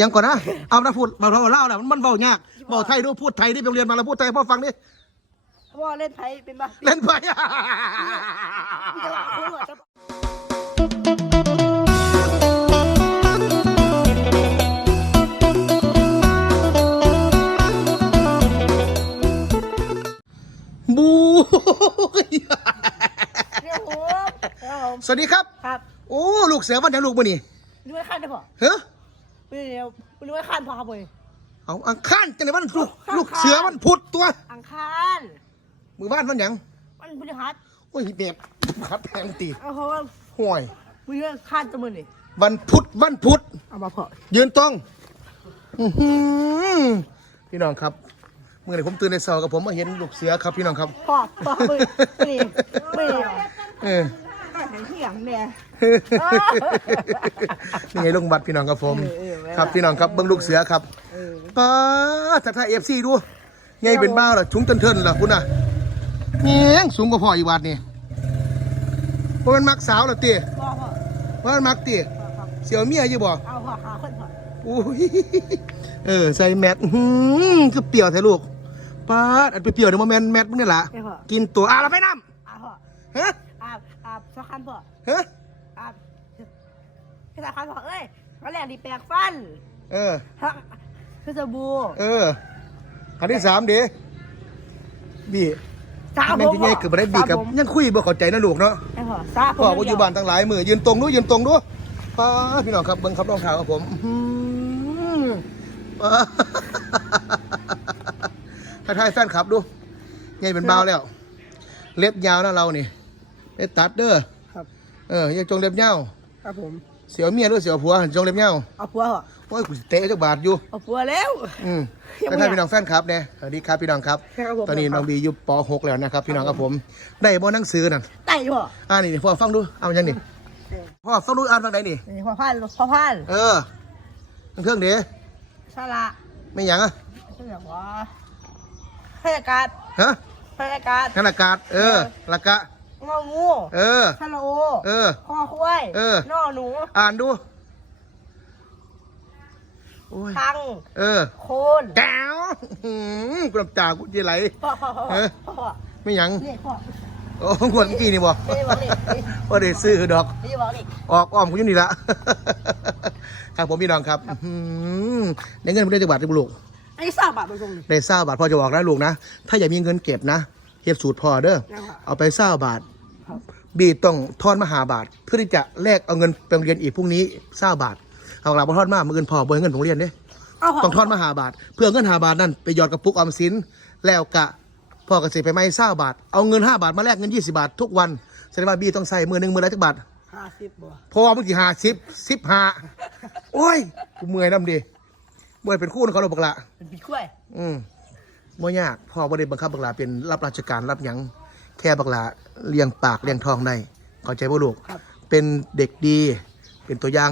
ยังก่อนนะ เอานะพูดเราเราเล่าแหละมันมันเบายากเบาไทยดูพูดไทยที่ไปโรงเรียนมาแล้วพูดไทยให้พ่อฟังดิว่าเล่นไพ่เป็นบ้าเล่นไป จะว่าคู่อะจะบูเรียกผมครับผมสวัสดีครับ ครับ โอ้ ลูกเสือวันยังลูกมันนี่ดูไว้ขั้นได้ปะเฮ้อ ไปเดี๋ยวไปดูไว้ขั้นพอครับเว้ยเอาอังคารจังไหนมันลูกอังคารลูกเสือมันพุดตัว อังคารมือบ้านมันหยังมันพฤหัสโอ้ยแบบขัดแพงตีเอาเพราะว่าห่วยมือขั้นจะมือนี่วันพุธวันพุธเอามาพอยืนตรงอื้อหือพี่น้องครับเมื่อไหร่ผมตื่นในเสาร์กับผมมาเห็นลูกเสือครับพี่น้องครับ พอพอมือนี่ไม่เดียวเออ เห็นที่อย่างเนี่ยนี่ไงลุงบัตรพี่น้องครับผม เออเออ ครับพี่น้องครับเบิ้งลูกเสือครับเออป้าทักทายเอฟซีดูไงเป็นบ้าล่ะชุงเทินๆล่ะคุณน่ะเงี้ยงสูงกว่าพ่ออีกวาดนี่ว่ามันมักสาวเหรอตีพอพอว่ามันมักตีพอครับเสียวเมียอยู่บ่เอาพอขาขึ้นพออุ้ยเออใส่แมทอื้อหือคือเปรี้ยวแท้ลูกป้าดอันเปรี้ยวๆเดี๋ยวมาแมนแมทมึงนี่ล่ะไม่พอกินตัวอะเราไปน้อาพอำฮะอาบอาบสักคันพอฮะอาบพี่สักคันพอเอ้ย เขาแรกดีแปลกฟันเออ ฮะคือสบู่เอออันที่สามเด้บีสาแม่นที่ไงเกิดมาได้บีกับผมยังคุยบ่เข้าใจนะลูกเนาะไอ้พอสาผมพ่อปัจจุบันตั้งหลายมือยืนตรงดูยืนตรงดูป้าดพี่น้องครับเบิ้งครับรองเท้าครับผมอื้อหือป้าดทักทายแฟนคลับดูไงเป็นเบาวแล้ว เล็บยาวนะเรานี่ได้ตัดเด้อครับ เอออย่าจงเล็บยาว ครับผม เสียวเมียหรือเสียวผัวจงเล็บยาวเอาผัวเหรอโอ้ยกูสิเตะจักบาทอยู่เอาผัวแล้วอืมยังทัไม่กทายพี่น้องแฟนคลับเนี่ยสวัสดีครับพี่น้องครับ ครับผม ตอนนี้น้องบีอยู่ป .6 แล้วนะครับ พี่น้องครับผม ได้บ่หนังสือนั่นไต่พ่ออ่านี่นี่พ่อฟังดูเอายังนี่พ่อฟังดูอ่านฟังไหนนี่นี่พ่อพันพ่อพันเออเครื่องเด้สละไม่หยังอะชื่ออย่างว่าให้อากาศฮะให้อากาศ ธนากาศเออละกะ งองูเออทะโลโอเออ คอควายเออ นอหนู อ่านดูโอ้ยทัง เออ โคนแก้วหืมกระตากูจะไหล พ่อพ่อพ่อเออ พ่อพ่อไม่หยัง นี่พ่อโอ้งวดเมื่อกี้นี่บ่ไม่ได้บอกนี่ว่าได้ซื้อดอก นี่บอกนี่ ออกอ้อมกูอยู่นี่ละ ครับผมพี่น้องครับอื้อหือได้เงินไม่ได้จังหวัดที่บุลูกอันนี้ทราบบาทมันตรงนี้ได้เศร้าบาทพ่อจะบอกนะลูกนะ ถ้าอยากมีเงินเก็บนะ เฮ็ดสูตรพ่อเด้อได้ค่ะเอาไปเศร้าบาทครับบีต้องทอนมาหาบาท เพื่อที่จะแลกเอาเงินไปโรงเรียนอีกพรุ่งนี้เศร้าบาทเอาหลักมาทอนมาเมื่อเงินพ่อเบอเงินโรงเรียนเด้เอาพ่อต้องทอนมาหาบาท เพื่อเงินหาบาทนั่นไปหยอดกระปุกออมสินแล้วกะพ่อก็สิไปไม่เศร้าบาท เอาเงินห้าบาทมาแลกเงินยี่สิบาท ทุกวันแสดงว่าบีต้องใส่มือหนึ่งมือละจักบาทห้าสิบบ่พอเมื่อกี้หาสิบสิบหาโอ้ยกูเมื่อยน้ำดิเมื่อยเป็นคู่นเขาเราบอกละเป็นปีกล้วยอืม บ่ยากพ่อบ่ได้บังคับบักหลาเป็นรับราชการรับหยังแค่บักหลาเลี้ยงปากเลี้ยงท้องได้เข้าใจบ่ลูกครับเป็นเด็กดี เป็นตัวอย่าง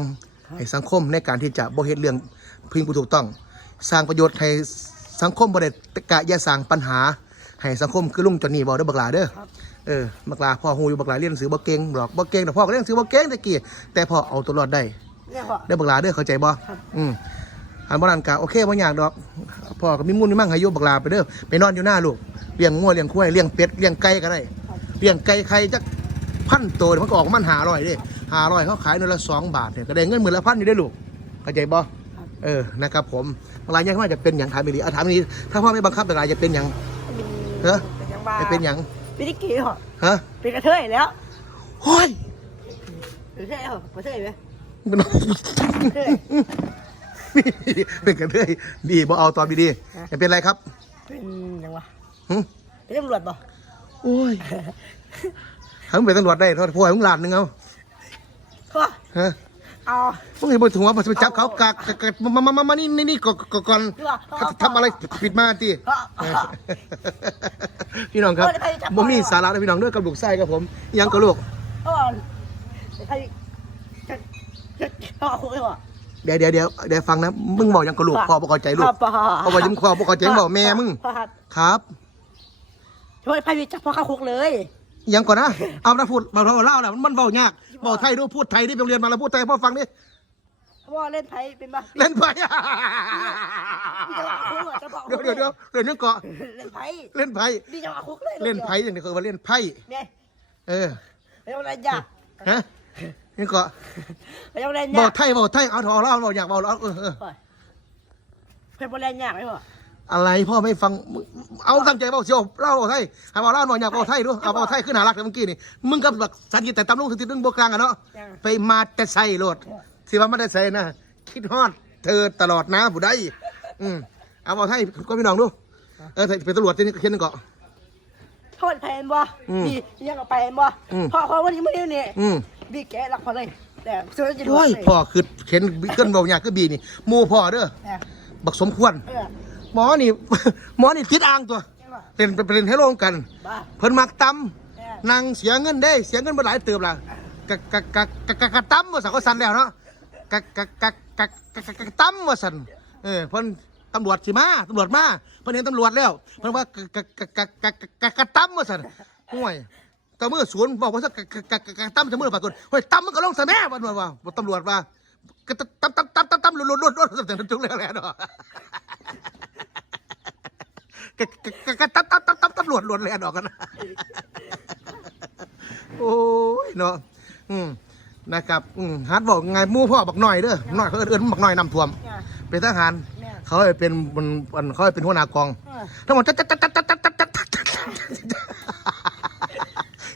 ให้สังคมในการที่จะบ่เฮ็ดเรื่องพึงผู้ถูกต้อง สร้างประโยชน์ให้สังคมบ่ได้กะอย่าสร้างปัญหา ให้สังคมคือลุงจอนนี่บอกเด้อบักหลาเด้อ ครับ เออบักหลาพ่อฮู้อยู่บักหลาเรียนหนังสือบ่เก่งหรอกบ่เก่งแต่พ่อก็เรียนหนังสือบ่เก่งตะกี้แต่พ่อเอาตัวรอดได้เนี่ยพ่อเด้อบักหลาเด้อเข้าใจบ่ครับ อืม อันบ่นั้นกะโอเคบ่ยากดอกพ่อก็มีมุ่นมีมั่งให้อยู่บักหลาไปเด้อไปนอนอยู่หน้าลูกเลี้ยงงัวเลี้ยงควายเลี้ยงเป็ดเลี้ยงไก่ก็ได้เลี้ยงไก่ไข่จักพันตัวเดี๋ยวมันก็ออกมัน500เด้500เขาขายเดือนละ2บาทเนี่ยก็ได้เงินมื้อละพันอยู่ได้อลูกเข้าใจบ่เออนะครับผมบักหลายังว่าจะเป็นหยังถามอีหลีเอาถามอีหลีถ้าพ่อไม่บังคับบักหลาจะเป็นหยังเออเป็นยังบ้าจะเป็นหยังเป็นที่กี่เหรอฮะเป็นกระเทยแล้วโอ้ยกระเทยเหรอกระเทยไหม เป็นน้องเป็นกันเลยดีบ่เอาตอนดีๆจะเป็นไรครับ เป็นยังวะหึเป็นตำรวจป่ะโอ้ยถ้ามึงเป็นตำรวจได้โทษพ่อให้มึงหลานหนึงเอาพ่อฮะเอามึงเห็นบนถุงว่าไปจับเขากากกากมามามามานี่นี่นี่ก่อนก่อนก่อนดีกว่าพ่อทำทำอะไรผิดมาทีพ่อพี่น้องครับเออใครจับบ่มีพ่อสาระนะพี่น้องเด้วยกับลูกไส้ครับผมอิหยังกับลูกพ่อใครจะจะพ่อคุยว่ะ เดี๋ยวเดี๋ยวเดี๋ยวเดี๋ยวฟังนะ มึงบอกอิหยังกับลูกพ่อบ่เข้าใจลูกพ่อพ่อบอกยิ้มคอบ่เข้าใจบอกแม่มึง พ่อครับครับช่วยพายจับพ่อเข้าคุกเลยอิหยังก่อนนะเอานะพูดเราเราเล่าแหละมันมันเบายากบอกไทยดูพูดไทยที่ไปโรงเรียนมาแล้วพูดไทยให้พ่อฟังดิว่าเล่นไพ่เป็นบ้าเล่นไพ่มีจังหวะคุกอะจะบอกเดี๋ยวเดี๋ยวเดี๋ยวเดี๋ยวนึกเกาะเล่นไพ่เล่นไพ่มีจังหวะคุกเลยเล่นไพ่อย่างนี้คือว่าเล่นไพ่เนี่ยเออไม่ต้องเล่นยากฮะ นี่เกาะไม่ต้องเล่นบยาอกกไทยบอกไทยเอาถอเล่าบอกอยากบอกเล่าเออเออเพื่อนบอลเล่นยากไหมพ่ออะไรพ่อไม่ฟังมึงเอาตั้งใจบอกเชียวเล่าบอกไทยให้บอกเล่าบอกอยากบอกไทยด้วยเอาบอกไทยขึ้นหารักแต่เมื่อกี้นี่มึงกับแบบสันยิแต่ตำลุงสติดึงโบกลางอะเนาะไปมาแต่ใส่โลดสิว่าไม่ได้ใส่นะคิดฮอด เธอตลอดนะผู้ใดอืมเอาบอกไทยก็พี่น้องดูเออเป็นตำรวจที่นี่เขียนเกาะโทษแทนบ่อืมบียังกับไปบ่อืมพ่อเขาวันนี้ไม่ได้เนี่ยอืม บีแกะรักพอเลยแต่เสื้อจะด้วยพ่อคือเข็นเกินเบาหยาคือบีนี่หมูพ่อเด้อบักสมควร เออหมอนี่ หมอนี่ติดอ่างตัวเป็นะเนไปเล่นให้ลงกันเพิ่นมักตั้มอนางเสียเงินได้ เสียเงินมาหลายเติบล่ะกะกะกะกะกะกะตำว่าสันก็สันแล้วเนาะกะกะกะกะกะกะกะตำว่าสันเออเพิ่นตำรวจสิมาตำรวจมาเพิ่นเห็นตำรวจแล้วเพิ่นว่ากะกะกะกะกะกะกะตำว่าสันห่วย ตะมือสวนบอกว่าสักกะกะตั้มตะมือปรากฏเฮ้ยตั้มมันก็ลงสะแม่วันว่าว่าตำรวจว่าตั้มตั้มตั้มตั้มตั้มหลุดหลุดหลุดหลุดสับแต่จุกเลยแล้วเนาะกะกะตั้มตั้มตั้มตั้มตำรวจหลุดเลยเนอะกันโอ้ยเนาะอืมนะครับอืมฮาร์ดบอกไงมู่พ่อบักหน่อยเด้อหน่อยเขาเอื้อนบักหน่อยนำท่วม เป็นทหาร เขาเป็นบนเขาเป็นหัวหน้ากองทั้งหมดจัดจัดจัดจัดจัด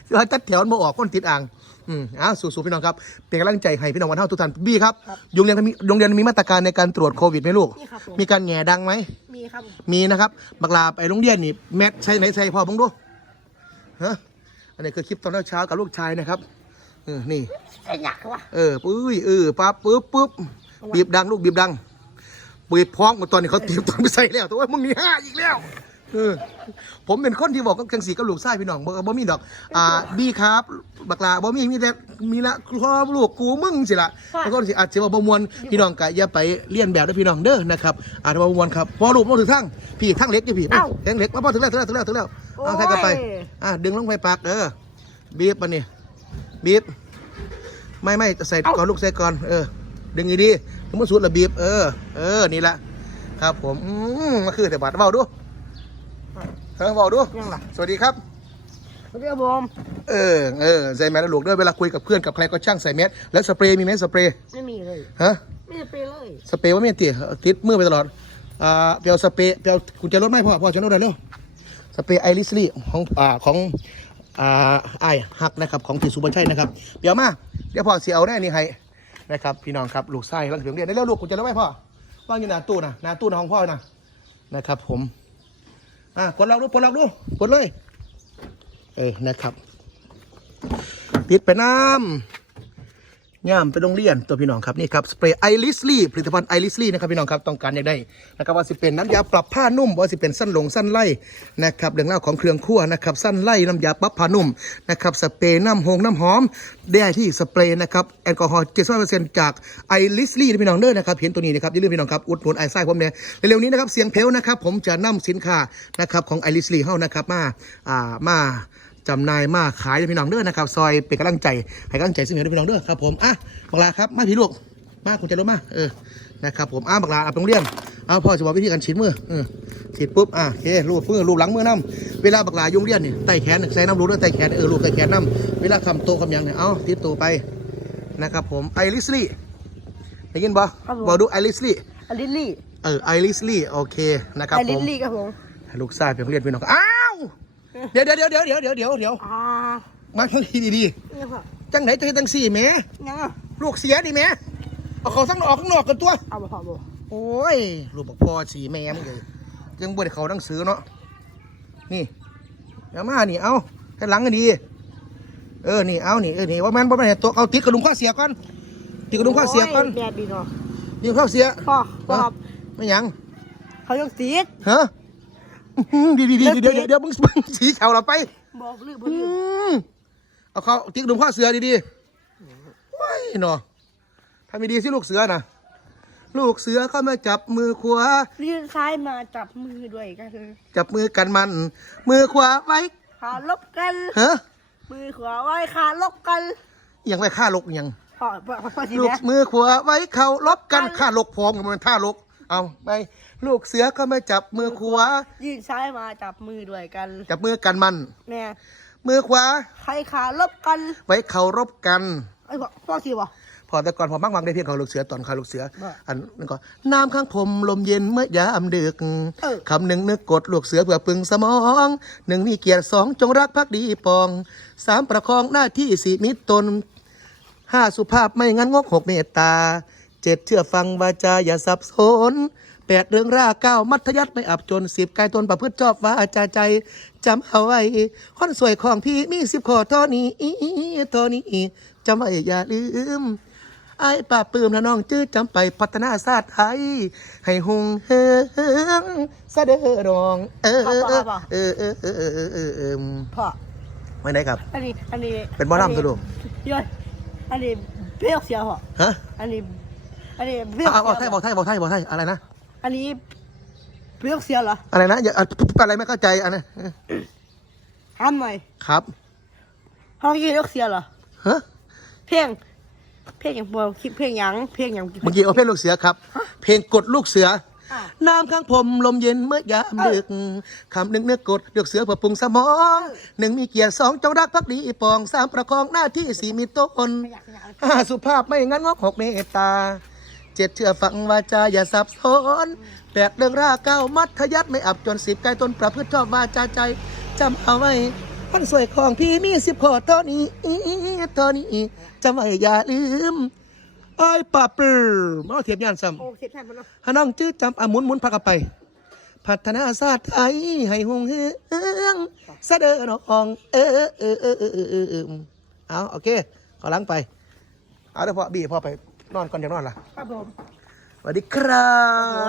คือจัดแถวมาออกคนติดอ่างอืมอ้าวสู้ๆพี่น้องครับ เป็นกำลังใจให้พี่น้องวันเท่าทุกท่านบี้ครับโรงเรียนมีโรงเรียนมีมาตรการในการตรวจโควิดไหมลูกนี่ครับผม มีการแหง่ดังไหม มีครับมีนะครับบักลาไปโรงเรียนนี่แมทใช้ไหนใส่พอบ้างดูฮะอันนี้คือคลิปตอนเช้ากับลูกชายนะครับเออนี่ใส่หนักวะเออปุ้ยเออปั๊บปุ๊บปุ๊บบีบดังลูกบีบดังบีบพ้องตอนนี้เขาเตรียมตอนไปใส่แล้วแต่ว่ามึงมีห้าอีกแล้ว เออผมเป็นคนที่บอกกับจังสีกับลูกชายพี่น้องบอกว่าบ่มีดอก อ่าบีครับบักลาบ่มีมีแต่มีละครอบลูกกูมึงสิละบางคนสิอาจจะว่าบ่มวนพี่น้องกะอย่าไปเลียนแบบเด้อพี่น้องเด้อนะครับอาจจะว่าบ่มวนครับพอลูกมาถึงทางพี่ทางเล็กอยู่พี่ทางเล็กมาพอถึงแล้วถึงแล้วถึงแล้วถึงแล้วเอาใครก็ไป อะดึงลงไปปากเออบีบมันนี่บีบไม่ไม่ใส่ก่อนลูกใส่ก่อนเออ ดึงอีดีถึงมันสุดละบีบเออเออนี่ละครับผมอืมมาคือแต่บาดเบาดู เออเบาดูยังล่ะ สวัสดีครับ เรียกผมเออเออใส่แมสแล้วลูกด้วยเวลาคุยกับเพื่อนกับใครก็ช่างใส่แมสแล้วสเปรย์มีไหมสเปรย์ไม่มีเลย ฮะไม่ได้ไปเลย สเปรย์ว่าไม่ติดติดมือไปตลอดอ่าเปียวสเปรย์เปียวกุญแจรถไหมพ่อพ่อจะรถได้เร็วสเปรย์ไอริสลี่ของอ่าของอ่าไอายฮักนะครับของพี่สุบัญชัยนะครับเดี๋ยวมาเดี๋ยวพ่อเสียเอาแน่นี่ให้นะครับพี่น้องครับลูกไส้รังเสียงเรียนได้แล้วลูกกุญแจรถไหมพ่อว่างอยู่หน้าตู้นะหน้าตู้นะของพ่อนะนะครับผม อะกดล็อกดูกดล็อกดูกดเลย เออนะครับปิดไปน้ำ ย่ามไปโรงเรียนตัวพี่น้องครับนี่ครับสเปรย์ไอริสลี่ผลิตภัณฑ์ไอริสลี่นะครับพี่น้องครับต้องการอยากได้นะครับว่าสิเป็นน้ำยาปรับผ้านุ่มว่าสิเป็นสั้นลงสั้นไล่นะครับเรื่องเล่าของเครื่องครัวนะครับสั้นไล่น้ำยาปรับผ้านุ่มนะครับสเปรย์น้ำหงน้ำหอมได้ที่สเปรย์นะครับแอลกอฮอล์75%จากไอริสลี่พี่น้องเด้อนะครับเห็นตัวนี้นะครับอย่าลืมพี่น้องครับอุดหนุนไอไส้ผมเนี่ยเร็วๆนี้นะครับเสียงเพลวนะครับผมจะนำสินค้านะครับของไอริสลี่เฮานะครับมาอ่ามา จำหนายมาขายให้พี่น้องเด้อนะครับซอยเป็นกำลังใจให้กำลังใจซึ่งเหนือพี่น้องเด้อครับผมอะบักลาครับมาพี่ลูกมาคุณใจรถมาเออนะครับผมอะบักลาเอาไปโรงเรียนเอาพ่อจะบอกวิธีการฉีดมือเออฉีดปุ๊บอะโอเครูปมือรูปหลังมือน้ำเวลาบักลายุ่งเรียนนี่ไต่แขนใส่น้ำรูด้วยไต่แขนเออรูปไต่แขนน้ำเวลาคำโตคำหยังเนี่ยเอาติดตัวไปนะครับผมไอริสลี่ได้ยินบ่บอกดูไอริสลี่อลิลลี่เออไอริสลี่โอเคนะครับอผลิลมลี่ครับผมให้ลูกชายไปโรงเรียนพี่น้องอ้าว เดี๋ยวเดี๋ยวเดี๋ยวเดี๋ยวเดี๋ยวเดี๋ยวเดี๋ยวอ่ามาทางทีดีนี่ครับๆจังไหนจะเฮ็ดจังสี่แหม่ยังอะลูกเสียดิแหม่เอาเขาทั้งออกข้างนอกกันตัว เอาบ่พอบ่โอ้ยลูกบอกพ่อสีแม่มึงเลยยังบ่ได้เขาหนังสือเนาะนี่อย่ามานี่เอาให้หลังกันดี เออนี่เอานี่เออนี่ว่าแม่นว่าแม่นตัวเอาติดกระดุมข้อเสียก่อนติดกระดุมข้อเสียก่อนโแดดดีเนาะติดข้อเสียพ่อพ่อครับไม่หยังเขายังสีดฮะ อื้อหือดีดีดีเดี๋ยวเดี๋ยวเดี๋ยวมึงมึงสีเขียวเราไปบอกลืมบ่อืลืมมเอาเขาติ๊กดุมข้อเสือดีๆว้ายเนาะทำดีๆสิลูกเสือนะลูกเสือเข้ามาจับมือขวา เลื่อนซ้ายมาจับมือด้วยกันจับมือกันมัน มือขวาไว้ขาลบกัน ฮะมือขวาไว้ขาลบกันอหยังไว้ฆ่าลกอหยังขพ่อพ่อพ่อสิลูกแม่มือขวาไว้เขาลบกันข้าลกพร้อมกันมันท่าลก เอาไปลูกเสือก็ไม่จับมือขวายืนซ้ายมาจับมือด้วยกัน จับมือกันมันแม่มือขวาใครขาลบกัน ไว้เขารบกันไอ้พ่อพ่อสิบ่พอแต่ก่อนพอมักวังได้เพียงเขาลูกเสือตอนเขาลูกเสือว่าอันนั้นก็น้ำข้างผมลมเย็นเมื่อยามดึกเออคำหนึ่งนึกกดลูกเสือเพื่อปึงสมองหนึ่งมีเกียรติสองจงรักภักดีปองสามประคองหน้าที่สี่มิตรตนห้าสุภาพไม่งั้นงกหกเมตตา เจ็ดเชื่อฟังวาจาอย่าสับสนแปดเรื่องร่าเก้ามัธยัติไม่อับจนสิบกายตนประพฤติชอบวาจาใจจำเอาไว้คนสวยของพี่มีสิบข้อเท่านี้เท่านี้จำไว้อย่าลืมไอ้ป้าปื้มและน้องจื้อจำไปพัฒนาศาสตร์ไทย ให้หงเฮิงสะเดอรอง เออเออเออเออเออเออเออเออเออเออพ่อไม่ได้ครับ อันนี้ อันนี้ เป็นหมอลำตัวลูกยอดอันนี้เปรี้ยวเสียพ่อฮะ อันนี้ อันนี้เปรี้ยวเอาเอาเสีบอกไทยบอกไทยบอกไทยบอกไทยอะไรนะ อันนี้เปรี้ยวเสียเหรอ อะไรนะอย่าอะอะไรไม่เข้าใจอันนั้นทำหน่อยครับห้องยี่เปรี้ยวเสียเหรอฮะเพลงเพลงอย่างพวกคิดเพลงหยังเพลงหยังเมื่อกี้เอาเพลงลูกเสือครับ เพลงกดลูกเสืออะน้ำข้างผมลมเย็นเมื่อยามดึกคำหนึ่งเนื้อกดเลือกเสือเพื่อปรุงสมองหนึ่งมีเกียรติสองจงรักภักดีปองสามประคองหน้าที่สี่มีตนไม่อยากไม่อยากห้าสุภาพไม่งั้นงอกหกเมตตา เจ็ดเชื่อฟังวาจาอย่าสับสนแปดเรื่องร่าเก้ามัธยัติไม่อับจนสิบกายตนประพฤติชอบวาจาใจจำเอาไว้คนสวยของพี่มีสิบข้อเท่านี้เท่านี้จำไว้อย่าลืมไอ้ปาปื้มเอาเทียบยานซ้ำโอ้เสียแทนมันเนาะฮาน้องจื้อจำอะหมุนหมุนพักไป พัฒนาศาสตร์ไทยให้หงเฮืองสะเดอน้องเออเออเออเออเออเออเออเอาโอเคขอล้างไป เอาเดี๋ยวพ่อบีพ่อไป นอนก่อนจะนอนล่ะครับผมสวัสดีครั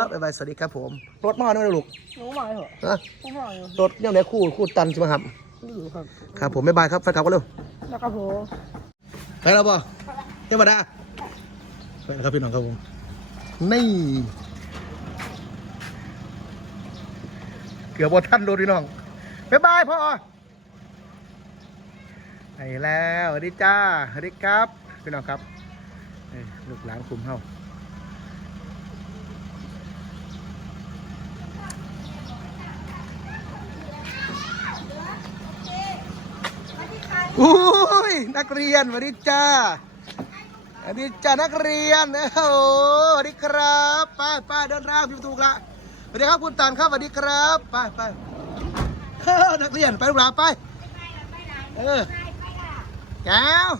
บบ๊ายบายสวัสดีครับผมรถมาด้วยนะลูกหนูมาเหรอนะหนูมาเหรอรถยังไหนคู่คู่ตันใช่ไหมครับอยู่ครับครับผมบ๊ายบายครับแฟนคลับก็เร็วแล้วก็ผมไปแล้วป่ะเทวดาไปแล้วครับพี่น้องครับผมนี่เกือบบท่านดูพี่น้องบ๊ายบายพ่อไปแล้วสวัสดีจ้าสวัสดีครับพี่น้องครับเอ้ย ลูกหลานคุมเฮาอุ้ยนักเรียนสวัสดีจ้าสวัสดีจ้านักเรียนโอ้โหสวัสดีครับไป้าป้าเดินทางพิมพ์ถูกละสวัสดีครับคุณตันครับสวัสดีครับไปไปนักเรียนไปลูกหลานไปเออแก้ว